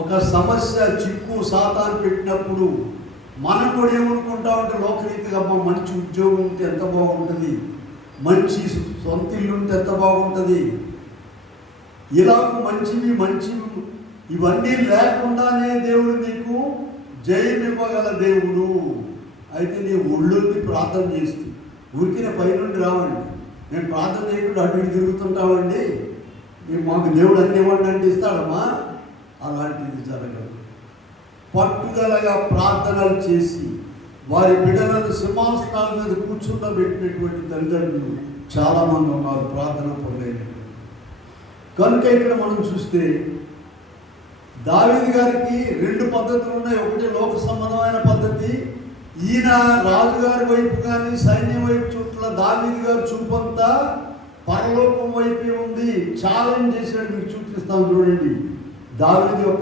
ఒక సమస్య చిక్కు సాతాను పెట్టినప్పుడు మనం కూడా ఏమనుకుంటామంటే లోకరీతిగా అమ్మ మంచి ఉద్యోగం ఉంటే ఎంత బాగుంటుంది, మంచి సొంత ఇల్లు ఉంటే ఎంత బాగుంటుంది, ఇలాగ మంచివి ఇవన్నీ లేకుండానే దేవుడు నీకు జయం ఇవ్వగల దేవుడు. అయితే నీ ఒళ్ళొంది ప్రార్థన చేస్తూ ఊరికిన పైనుండి రావండి. నేను ప్రార్థన చేయకుండా అటు ఇటు తిరుగుతుంటామండి, మాకు దేవుడు అన్ని ఇవ్వండి ఇస్తాడమ్మా. అలాంటిది జరగదు. పట్టుదలగా ప్రార్థనలు చేసి వారి బిడ్డలను సింహాసనాల మీద కూర్చుండబెట్టినటువంటి తల్లిదండ్రులు చాలామంది ఉన్నారు ప్రార్థన పొందేటటువంటి. కనుక ఇక్కడ మనం చూస్తే దావీదు గారికి రెండు పద్ధతులు ఉన్నాయి. ఒకటి లోక సంబంధమైన పద్ధతి. ఈయన రాజుగారి వైపు కానీ సైన్యం వైపు చుట్ల దావీదు గారు చూపంతా పరలోకం వైపే ఉంది. ఛాలెంజ్ చేశాడు. మీకు చూపిస్తాను చూడండి. దావీదు యొక్క